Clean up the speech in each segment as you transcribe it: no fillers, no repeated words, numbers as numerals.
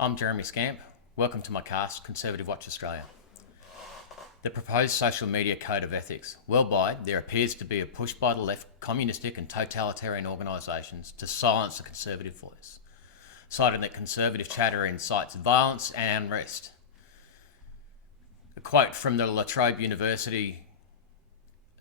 I'm Jeremy Scamp. Welcome to my cast, Conservative Watch Australia. The proposed social media code of ethics. Worldwide, there appears to be a push by the left, communistic and totalitarian organisations to silence the conservative voice, citing that conservative chatter incites violence and unrest. A quote from the La Trobe University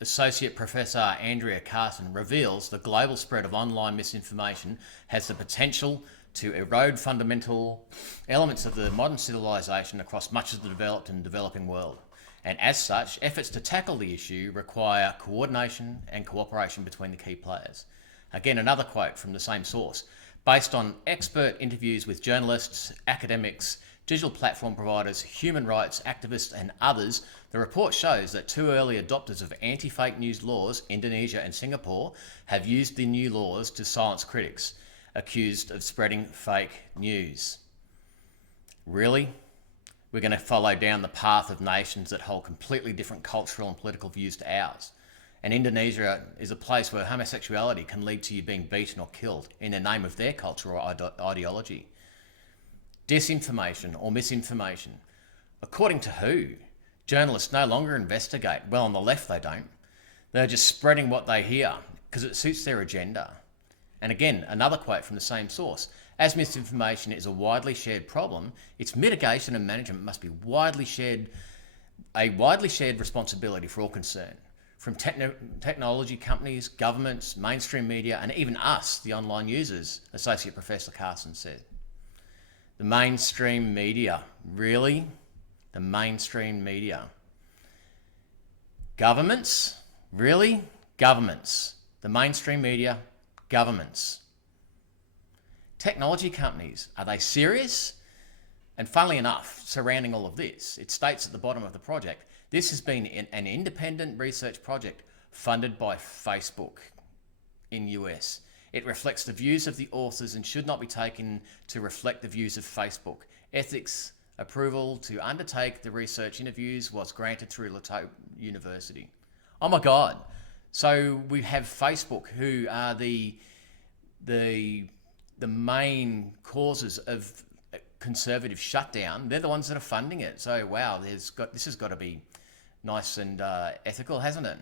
Associate Professor Andrea Carson reveals the global spread of online misinformation has the potential to erode fundamental elements of the modern civilization across much of the developed and developing world. And as such, efforts to tackle the issue require coordination and cooperation between the key players. Again, another quote from the same source. Based on expert interviews with journalists, academics, digital platform providers, human rights activists and others, the report shows that two early adopters of anti-fake news laws, Indonesia and Singapore, have used the new laws to silence critics accused of spreading fake news. Really? We're going to follow down the path of nations that hold completely different cultural and political views to ours. And Indonesia is a place where homosexuality can lead to you being beaten or killed in the name of their culture or ideology. Disinformation or misinformation. According to who? Journalists no longer investigate. Well, on the left they don't. They're just spreading what they hear because it suits their agenda. And again, another quote from the same source. As misinformation is a widely shared problem, its mitigation and management must be a widely shared responsibility for all concerned. From technology companies, governments, mainstream media, and even us, the online users, Associate Professor Carson said. The mainstream media, really? The mainstream media. Governments, really? Governments. The mainstream media, governments. Technology companies, are they serious? And funnily enough, surrounding all of this, it states at the bottom of the project, this has been an independent research project funded by Facebook in US. It reflects the views of the authors and should not be taken to reflect the views of Facebook. Ethics approval to undertake the research interviews was granted through La Trobe University. Oh my God. So we have Facebook, who are the main causes of conservative shutdown. They're the ones that are funding it. So wow, this has got to be nice and ethical, hasn't it?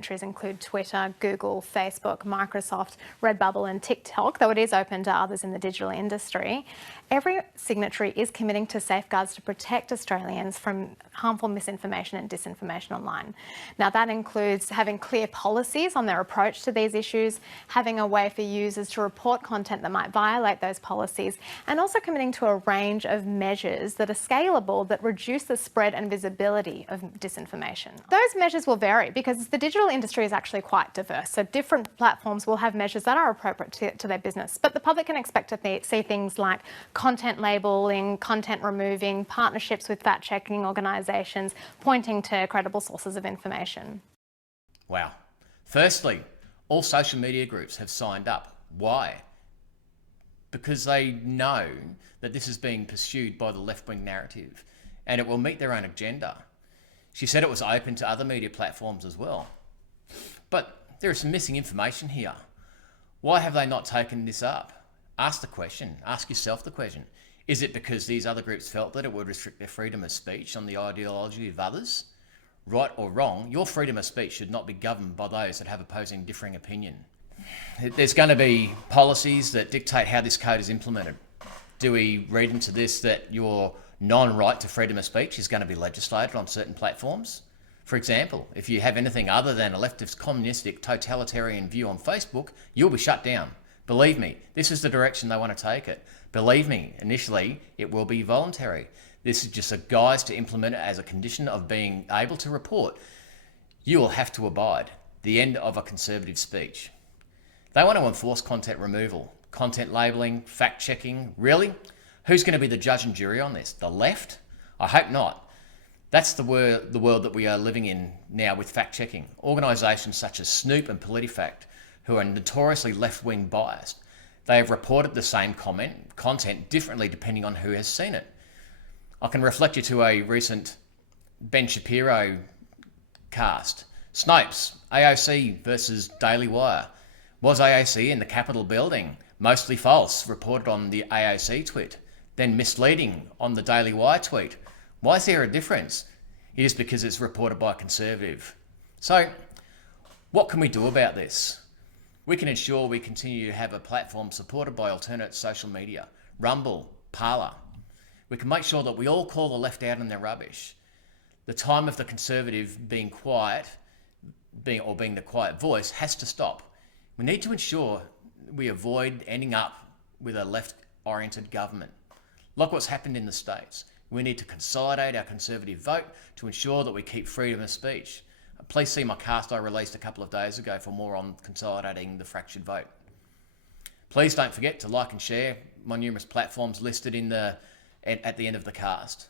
Countries include Twitter, Google, Facebook, Microsoft, Redbubble and TikTok, though it is open to others in the digital industry. Every signatory is committing to safeguards to protect Australians from harmful misinformation and disinformation online. Now that includes having clear policies on their approach to these issues, having a way for users to report content that might violate those policies, and also committing to a range of measures that are scalable that reduce the spread and visibility of disinformation. Those measures will vary because the digital industry is actually quite diverse, so different platforms will have measures that are appropriate to their business, but the public can expect to see things like content labelling, content removing, partnerships with fact-checking organisations, pointing to credible sources of information. Wow. Firstly, all social media groups have signed up. Why? Because they know that this is being pursued by the left-wing narrative and it will meet their own agenda. She said it was open to other media platforms as well. But there is some missing information here. Why have they not taken this up? Ask the question. Ask yourself the question. Is it because these other groups felt that it would restrict their freedom of speech on the ideology of others? Right or wrong, your freedom of speech should not be governed by those that have opposing differing opinion. There's going to be policies that dictate how this code is implemented. Do we read into this that your non-right to freedom of speech is going to be legislated on certain platforms? For example, if you have anything other than a leftist, communistic, totalitarian view on Facebook, you'll be shut down. Believe me, this is the direction they want to take it. Believe me, initially, it will be voluntary. This is just a guise to implement it as a condition of being able to report. You will have to abide. The end of a conservative speech. They want to enforce content removal, content labelling, fact-checking. Really? Who's going to be the judge and jury on this? The left? I hope not. That's the world that we are living in now with fact-checking. Organisations such as Snoop and PolitiFact, who are notoriously left-wing biased, they have reported the same content differently depending on who has seen it. I can reflect you to a recent Ben Shapiro cast. Snopes, AOC versus Daily Wire. Was AOC in the Capitol building? mostly false, reported on the AOC tweet, then misleading on the Daily Wire tweet. Why is there a difference? It is because it's reported by a Conservative. So, what can we do about this? We can ensure we continue to have a platform supported by alternate social media, Rumble, Parler. We can make sure that we all call the left out on their rubbish. The time of the Conservative being quiet, being the quiet voice, has to stop. We need to ensure we avoid ending up with a left-oriented government, like what's happened in the States. We need to consolidate our Conservative vote to ensure that we keep freedom of speech. Please see my cast I released a couple of days ago for more on consolidating the fractured vote. Please don't forget to like and share my numerous platforms listed at the end of the cast.